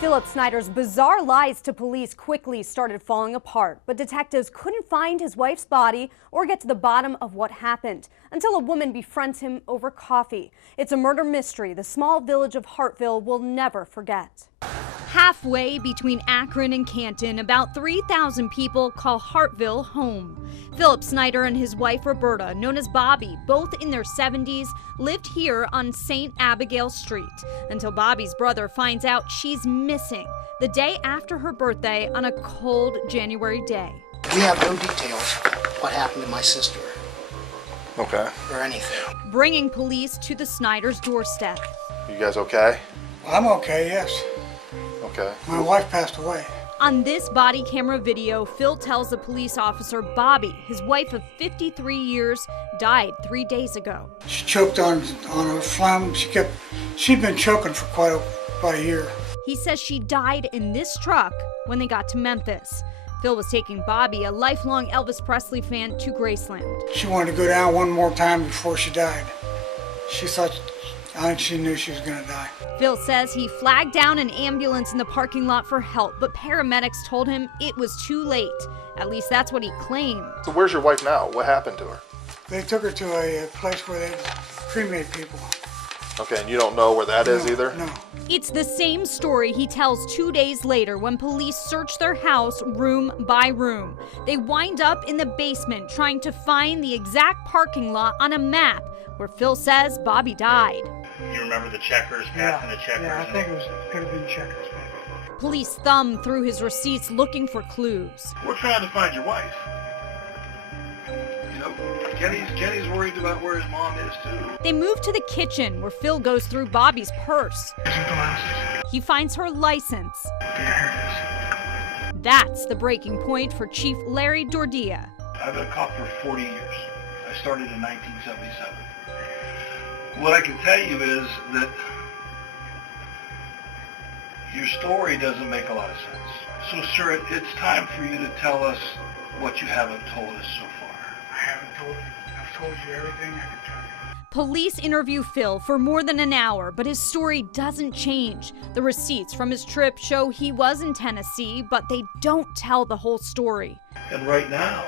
Philip Snider's bizarre lies to police quickly started falling apart, but detectives couldn't find his wife's body or get to the bottom of what happened until a woman befriends him over coffee. It's a murder mystery the small village of Hartville will never forget. Halfway between Akron and Canton, about 3,000 people call Hartville home. Philip Snider and his wife Roberta, known as Bobby, both in their 70s, lived here on St. Abigail Street until Bobby's brother finds out she's missing the day after her birthday on a cold January day. We have no details what happened to my sister. Okay. Or anything. Bringing police to the Snider's doorstep. You guys okay? I'm okay, yes. Okay. My wife passed away. On this body camera video, Phil tells the police officer Bobby, his wife of 53 years, died 3 days ago. She choked on her phlegm. She'd been choking for about a year. He says she died in this truck when they got to Memphis. Phil was taking Bobby, a lifelong Elvis Presley fan, to Graceland. She wanted to go down one more time before she died. I think she knew she was going to die. Phil says he flagged down an ambulance in the parking lot for help, but paramedics told him it was too late. At least that's what he claimed. So where's your wife now? What happened to her? They took her to a place where they cremate people. Okay, and you don't know where that is either? No. It's the same story he tells 2 days later when police search their house room by room. They wind up in the basement trying to find the exact parking lot on a map where Phil says Bobby died. You remember the checkers, passing the checkers? Yeah, I think it could have been checkers. Police thumb through his receipts looking for clues. We're trying to find your wife. You know, Kenny's worried about where his mom is too. They move to the kitchen where Phil goes through Bobby's purse. He finds her license. That's the breaking point for Chief Larry Dordia. I've been a cop for 40 years. I started in 1977. What I can tell you is that your story doesn't make a lot of sense. So, sir, it's time for you to tell us what you haven't told us so far. I haven't told you. I've told you everything I can tell you. Police interview Phil for more than an hour, but his story doesn't change. The receipts from his trip show he was in Tennessee, but they don't tell the whole story. And right now,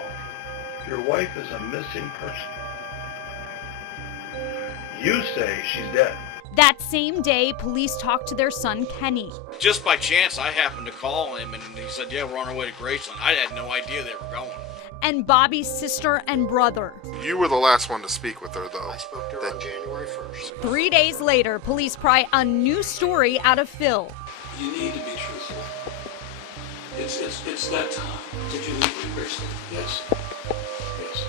your wife is a missing person. You say she's dead. That same day, police talked to their son, Kenny. Just by chance, I happened to call him, and he said, yeah, we're on our way to Graceland. I had no idea they were going. And Bobby's sister and brother. You were the last one to speak with her, though. I spoke to her on January 1st. 3 days later, police pry a new story out of Phil. You need to be truthful. It's that time. Did you leave in Graceland? Yes. Yes.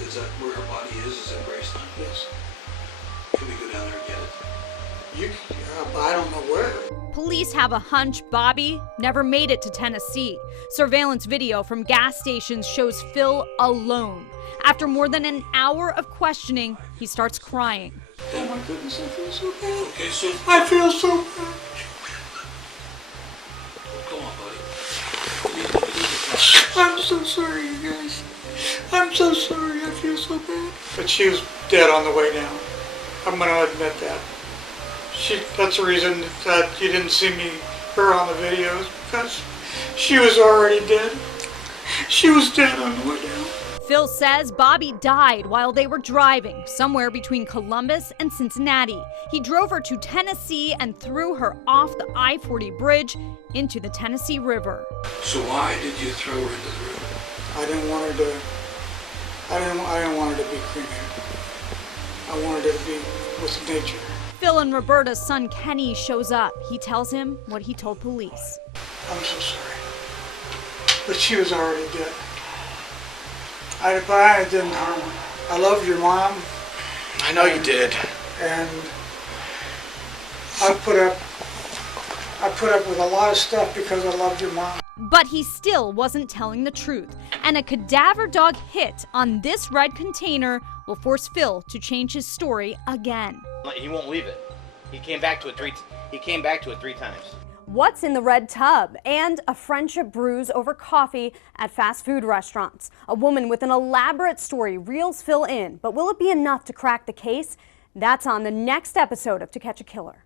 Is that where her body is? Is in Graceland? Yes. Can we go down there and get it? But I don't know where. Police have a hunch Bobby never made it to Tennessee. Surveillance video from gas stations shows Phil alone. After more than an hour of questioning, he starts crying. Oh my goodness, I feel so bad. Okay, so I feel so bad. come on, buddy. I'm so sorry, you guys. I'm so sorry. I feel so bad. But she was dead on the way down. I'm going to admit that. That's the reason that you didn't see her on the videos, because she was already dead. She was dead on the way down. Phil says Bobby died while they were driving somewhere between Columbus and Cincinnati. He drove her to Tennessee and threw her off the I-40 bridge into the Tennessee River. So why did you throw her into the river? I didn't want her to be cremated. I wanted her to be with nature. Phil and Roberta's son Kenny shows up. He tells him what he told police. I'm so sorry. But she was already dead. I didn't harm her. I loved your mom. I know you did. And I put up with a lot of stuff because I loved your mom. But he still wasn't telling the truth. And a cadaver dog hit on this red container will force Phil to change his story again. He won't leave it. He came back to it three times. What's in the red tub? And a friendship brews over coffee at fast food restaurants. A woman with an elaborate story reels Phil in, but will it be enough to crack the case? That's on the next episode of To Catch a Killer.